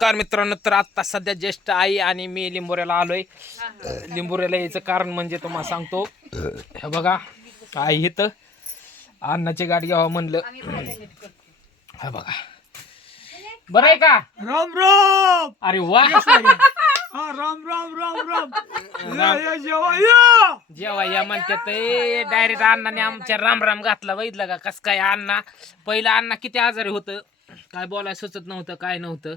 Car मित्रांनो तर आता सध्या ज्येष्ठ आई आणि मी लिंबोऱ्याला आलोय. लिंबोऱ्याला यायचं कारण म्हणजे तुम्हाला सांगतो. हे बघा आई इथं अन्नाची गाडी घ्यावं म्हणलं. हे बघा. बरं आहे का? राम राम! अरे वा. हा राम राम राम राम. या, या, जेवा या. जेव्हा या म्हणतात डायरेक्ट अण्णाने आमच्या राम राम घातला बघितलं का? कस काय अण्णा? पहिलं अण्णा किती आजारी होतं? काय बोलायला सुचत नव्हतं काय नव्हतं?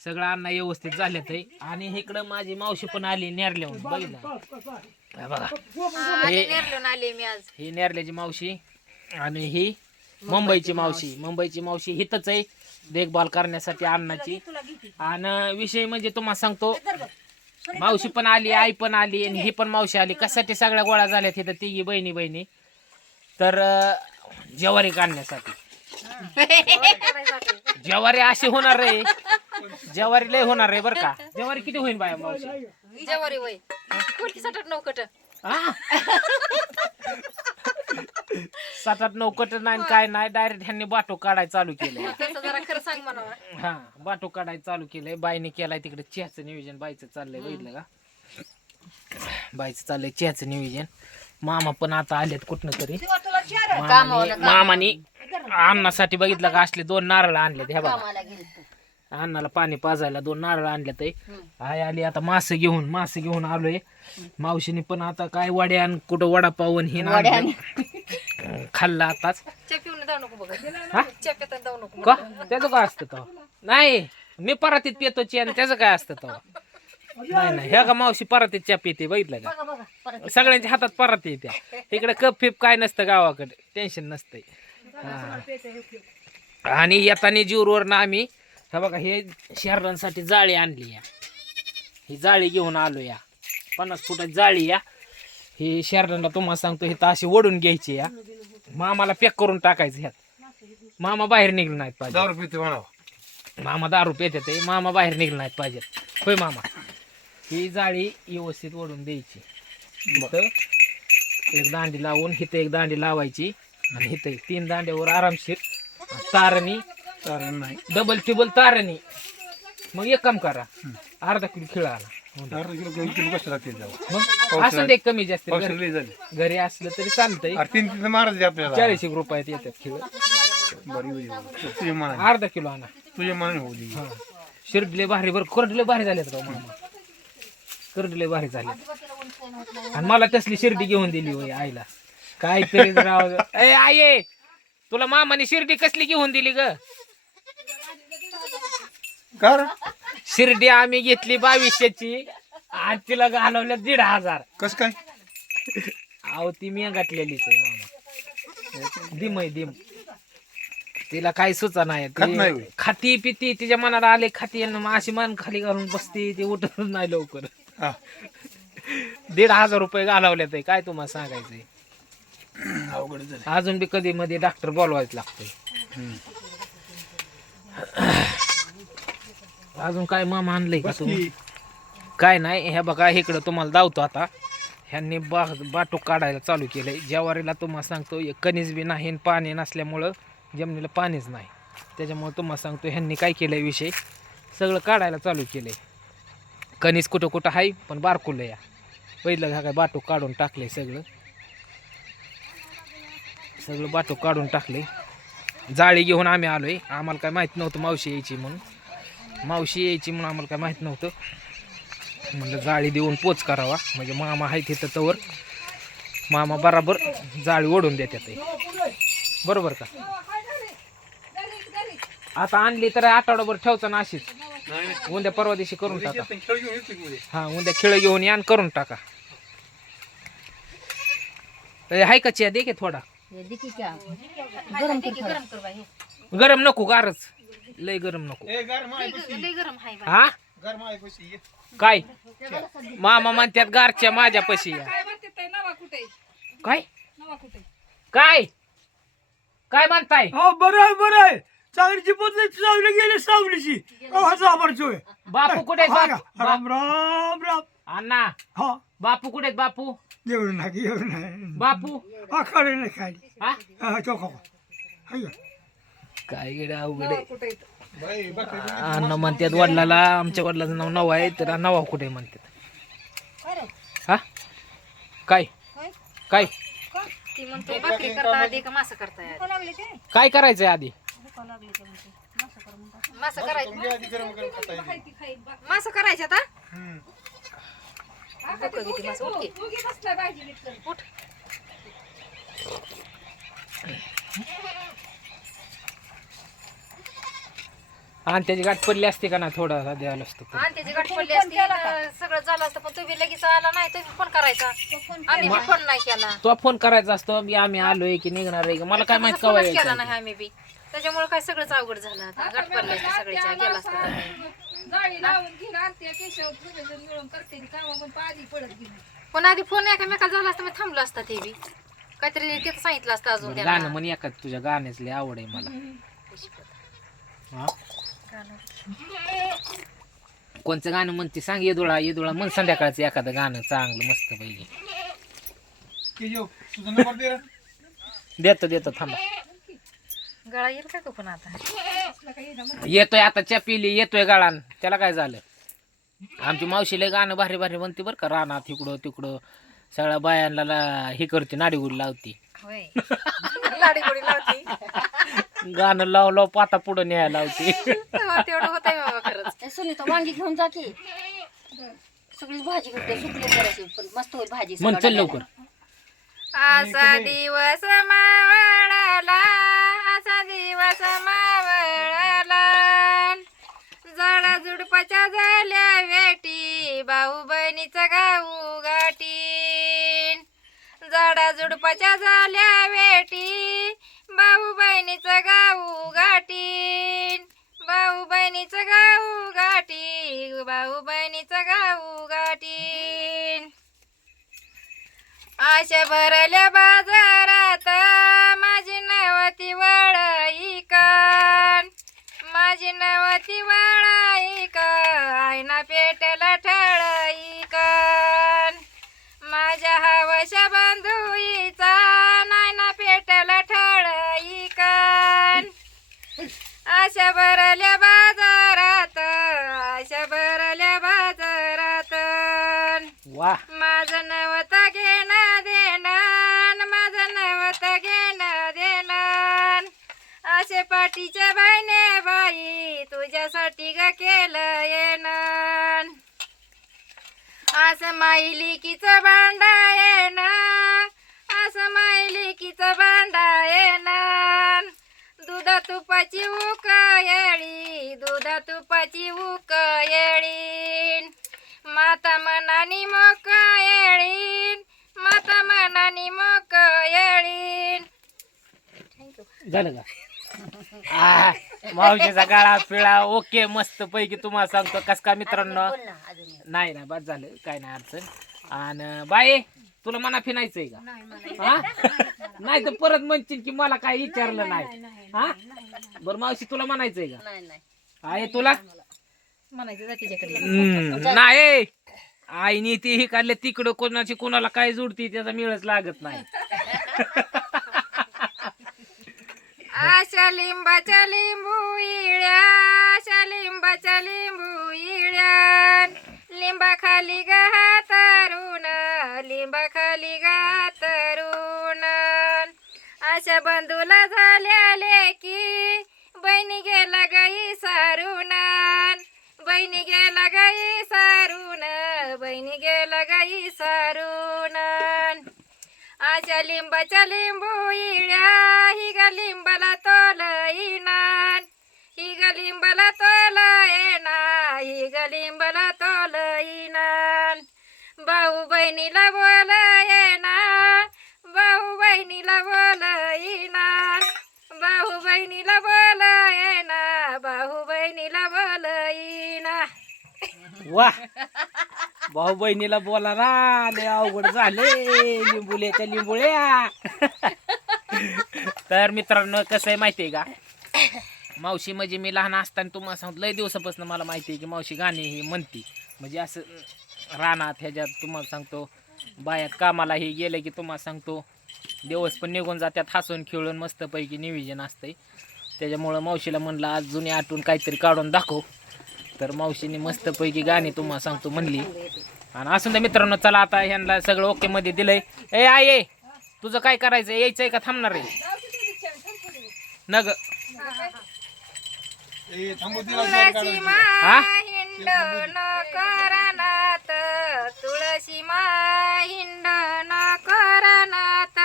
सगळं अण्णा व्यवस्थित झाल्यात आणि इकडं माझी मावशी पण आली नेरल्याहून बघितलं? हे बघा. हे नेरलून आले मी आज. ही नेरल्याची मावशी आणि ही मुंबईची मावशी. मुंबईची मावशी हिथच आहे देखभाल करण्यासाठी अण्णाची आणि विषय म्हणजे तुम्हाला सांगतो मावशी पण आली आई पण आली आणि ही पण मावशी आली. कशासाठी सगळ्या गोळा झाल्यात इथं तिघी बहिणी बहिणी? तर अं, ज्वारी काढण्यासाठी. ज्वारी अशी होणार आहे. ज्वारी लय होणार आहे बरं का? ज्वारी किती होईल बाया मावशी? जेवारी वय. कोटी साठ नऊ कट? आ? सात आठ नऊ कट नाही काय नाही डायरेक्ट ह्यांनी बाटो काढाय चालू केलंय. त्याचं जरा खरं सांग म्हणा हा बाटो काढाय चालू केलंय. बाईने केलाय तिकडे चहाचं नियोजन. बाईचं चाललंय बघितलं का? बाईचं चाललंय चहाचं नियोजन. मामा पण आता आलेत कुठनं तरी. मामाने मामाने अन्नासाठी बघितलं का? असले दोन नारळ आणलेत ह्या बघा. अन्नाला पाणी पाजायला दोन नारळ आणलेत आई आली आता मासे घेऊन मासे घेऊन आलोय. मावशीने पण आता काय वड्यान कुठं वडापावन हे खाल्ला आताच. च्या पिऊन जाऊ नको बघ. हा? च्या पिता जाऊ नको का? त्याचं काय असतं तो नाही मी परातीत पितो आणि त्याचं काय असतं तो नाही नाही ह्या का मावशी परातीत च्या पिते बघितलं का? सगळ्यांच्या हातात पराती येत्या इकडे कप फिप काय नसतं गावाकडे. टेन्शन नसतंय. हा. आणि येताना जीवरवरनं आम्ही हे बघा हे शहरांसाठी जाळी आणली या. ही जाळी घेऊन आलो या. पन्नास फुटाची जाळी या. ही शहरांना तुम्हाला सांगतो हे अशी ओढून घ्यायची या. मामाला पॅक करून टाकायचं ह्यात. मामा बाहेर निघले नाहीत पाहिजे दारू पिते म्हणावं. मामा दारू पेते ते. मामा बाहेर निघले नाहीत पाहिजेत. होय मामा. ही जाळी व्यवस्थित ओढून द्यायची. इथं एक दांडी लावून इथं एक दांडी लावायची. आणि इथं एक तीन दांड्यावर आरामशीर तारणी कारण नाही. डबल टिबल तारणी. मग एक काम करा. अर्धा किलो खिळा आला दारू किलो दोन किलो कशाला लागते जाऊ? मग असं दे कमी जास्त. घरी- लई झाली. घरी असलं तरी चालतंय. अरे तीन तीन मारायचे आपल्याला. चाळीस एक रुपयात येतात खिळ. बरी होईल तुझ्या मनाने. अर्धा किलो आणा. तुझ्या मनाने होऊ दे. हा. शिरडले भारी बरं. करडले भारी झालेत राव मामा? करडले भारी झाले आणि मला तसली शिर्डी घेऊन दिली होय आईला. काहीतरी राव ए आई तुला मामाने शिर्डी कसली घेऊन दिली ग? कर शिर्डी आम्ही घेतली बावीसशेची. आणि तिला घालवल्या दीड हजार. कस काय? अहो ती मी घातलेलीच आहे मामा. दिम आहे दिम. तिला काही सुचा नाही. खात नाही होय. खाती पिती तिच्या मनाला आले खाती आणि मग अशी मान खाली घालून बसते ती उठत नाही लवकर. हा. दीड हजार रुपये घालवल्यात आहे. काय तुम्हाला सांगायचंय? अवघड झालं अजून बी कधी मध्ये डॉक्टर बोलवायच लागतंय. अजून काय मामा आणलंय का तुम्ही. काय नाही ह्या बघा इकडं तुम्हाला धावतो आता. ह्यांनी बा बाटू काढायला चालू केलंय. ज्वारीला तुम्हाला सांगतो एक कणीस बी नाही आणि पाणी नसल्यामुळं जमिनीला पाणीच नाही. त्याच्यामुळे तुम्हाला सांगतो ह्यांनी काय केलंय विषय? सगळं काढायला चालू केलंय. कणीस कुठं कुठं आहे पण बारकुलं या. पहिलं ह्या काय बाटू काढून टाकले सगळं. सगळं बाटू काढून टाकले जाळी घेऊन आम्ही आलोय. आम्हाला काय माहीत नव्हतं मावशी यायची म्हणून. मावशी यायची म्हणून आम्हाला काय माहीत नव्हतं. म्हणलं जाळी देऊन पोच करावा. म्हणजे मामा आहे तिथं तवर. मामा बराबर जाळी ओढून देतात. बरोबर का? आता आणली तर आठवडाभर ठेवचा ना अशीच. उद्या परवा दिवशी करून टाका. खेळ घेऊन येतो की उद्या? हा उद्या खेळ घेऊन या आणि करून टाका. तर आहे का चिया? दे की थोडा. गरम गरम कर बाई गरम नको गारच. लय गरम नको. ए, गरम. लय हाय हा? गरम आहे पैसे. ये. काय? मामा म्हणतात गारच्या माझ्या पशी या. काय काय? काय? म्हणताय? हो बरं आहे बरं आहे. चांगलीची बदली चांगली गेली सावलीची. बापू कुठे आहेत हा बाप- का? राम राम राम. अण्णा हा. बापू कुठे आहेत बापू? जेवण नाही जेवण नाही. बापू? हा खाली नाही खाली. हा? हा तो खाऊ हाय का? काय गड अवघड आहे. अण्णा म्हणतात वडिलाला आमच्या वडिलाचं नाव नवा आहे तर नवा कुठे म्हणतात. हा? काय? काय? ती म्हणतो भाकरी करता आधी का मासं करताय आधी? काय करायचंय आधी? मासं करायचं. मासं करायचं आता? डोकं किती मासं उठ की. उठ. आणि त्याची गाठ पडली असते का ना थोडा? द्यायला असतं आणि त्याची गाठ पडली असती तर सगळं झालं असतं पण तुम्ही लगेच आला नाही तुम्ही फोन करायचा. आम्ही बी फोन नाही केला. तो फोन करायचा असतो मी आम्ही आलोय की निघणार आहे का मला काय माहीत कवा फोनच केला यायचं नाही आम्ही बी. त्याच्यामुळे काय सगळंच अवघड झालं आता. गाठ पडली असती सगळीच्या गेला असता. पण आधी फोन एकामेकाला झाला असता मी थांबलो असता ते बी. काहीतरी तिथं सांगितलं असतं अजून बरं, त्याला गाणं म्हण एका तुझ्या गाण्याच लय आवड आहे मला. हा? कोणचं गाणं म्हणते? सांग येदुळा येदुळा. म्हण संध्याकाळचं एखादं गाणं चांगलं मस्त पैकी देतो देतो थांबा. गळा येईल का तो पण आता? येतोय आता च्या पिली येतोय गाळान. त्याला काय झालं? आमची मावशीला गाणं भारी भारी म्हणते बरं का रानात इकडं तिकडं सगळ्या बायांना ला- हे करते नाडीगुडी लावती. होय. लाडी गोडी लावती. गाणं लाव लाव पाता पुढं न्यायला लावते. तेव्हा तेवढं होत बाबा खरंच. सुनीता वांगी घेऊन जा की. सगळीच भाजी करते सुकली करायची पण मस्त होईल भाजी. म्हण चल लवकर. असा दिवस मावळला असा दिवस मावळला. जडा झुडपाच्या झाल्या वेटी भाऊ बहिणीचं गाऊ गाठी जडा झुडपाच्या झाल्या बहिणीचं गाऊ गाठी भाऊ बहिणीचं गाऊ गाठी भाऊ बहिणीचं गाऊ गाठी आशा भरल्या बाजारात माझी नवती वळाई कान माझी नवती वळ भरल्या बाजारात आशा भरल्या बाजारात. वा. माझं नवत घेणं देणं माझं नवत घेणं देणं. असे पाठीच्या बाईने बाई तुझ्यासाठी ग केलं येणं. असं माईलिकीचं भांडा येणं असं माईलिकीचं भांडा दुधा तुपाची उक येळी दुधा तुपाची उक येळी. माता मनानी मोक येळीन माता मनानी मोक येळीन झालं का? आ, मावशीचा गाळा पिळा ओके मस्त पैकी तुम्हाला सांगतो. कस का मित्रांनो? नाही नाही बस झालं. काय नाही अडचण. आणि बाई तुला मना फिनायचंय का? हा? नाही तर परत म्हणशील की मला काय विचारलं नाही हा? बरं मावशी तुला म्हणायचंय का? नाही नाही. आहे तुला? म्हणायचं जा तिच्याकडे. हम्म, नाही. आईने ती ही काढले तिकडं कोणाची कोणाला काय जुडती त्याचा मिळच लागत नाही. आशा लिंबाच्या लिंबू इळ्या आशा लिंबाच्या लिंबू इळ्या. लिंबा खाली गा तरुण लिंबा खाली गा अशा बंधूला झाल्या लेकी बहिणी गेला गाई सारून. बहिणी गेला गाई सारून बहिणी गेला गाई सारून. आशा लिंबाच्या लिंबू इळ्या ही गलिंबाला लिंबाला तोल येणार ही गलिंबाला लिंबाला तोल येणार ही गलिंबाला लिंबाला तोल येणार भाऊ बहिणीला बोला वा. भाऊ बहिणीला बोला ना लय अवघड झाले लिंबुल्याच्या लिंबुळ्या. तर मित्रांनो कसं आहे माहिती आहे का? मावशी म्हणजे मी लहान असताना तुम्हाला सांगतो लय दिवसापासून मला माहिती आहे की मावशी गाणे ही म्हणती. म्हणजे असं रानात ह्याच्यात तुम्हाला सांगतो बायात कामाला हे गेलं की तुम्हाला सांगतो दिवस पण निघून जात्यात हसून खेळून मस्तपैकी नियोजन असतंय. त्याच्यामुळं मावशीला म्हणलं आज जुनी आठवून काहीतरी काढून दाखव. तर मावशीने मस्तपैकी गाणी तुम्हाला सांगतो म्हणली. आणि असून द्या मित्रांनो चला आता ह्यांना सगळं ओके मध्ये दिलंय. ए आय ये तुझं काय करायचं यायचंय का? थांबणार आहे. न ग तुळशी मा हा? हिंडन करनात तुळशी मा हिंडन करनात.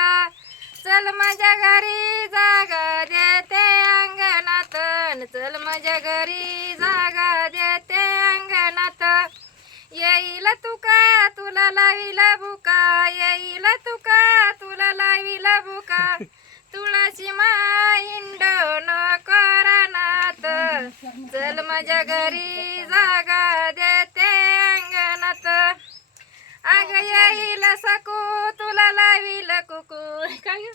चल माझ्या घरी जागा देते अंगणात चल माझ्या घरी अंगणात येईल तुका तुला लाविला बुका. येईल तुका तुला लाविला बुका. तुळशी मा हिंडन करनात चल माझ्या घरी जागा देते अंगणात. अग येईल सकू तुला लावील कुकू. काय ग?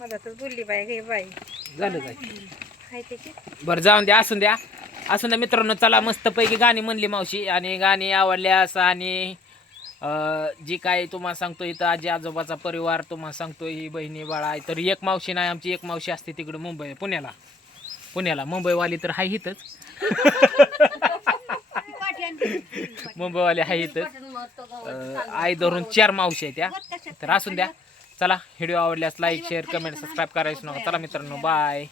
मधातच बोलली बाई हे बाई. झालं काय बरं जाऊन द्या असून द्या. असून द्या मित्रांनो चला मस्तपैकी गाणी म्हणली मावशी. आणि गाणी आवडल्यास आणि जी काय तुम्हाला सांगतो इथं आजी आजोबाचा परिवार तुम्हाला सांगतो ही बहिणी बाळा आहे. तर एक मावशी नाही आमची एक मावशी असते तिकडं मुंबई पुण्याला. पुण्याला. मुंबईवाली तर आहे इथंच. मुंबईवाली आहे इथंच. आई धरून चार मावशी आहे त्या तर असून द्या. चला व्हिडिओ आवडल्यास लाईक शेअर कमेंट सबस्क्राईब करायचं नका चला मित्रांनो बाय.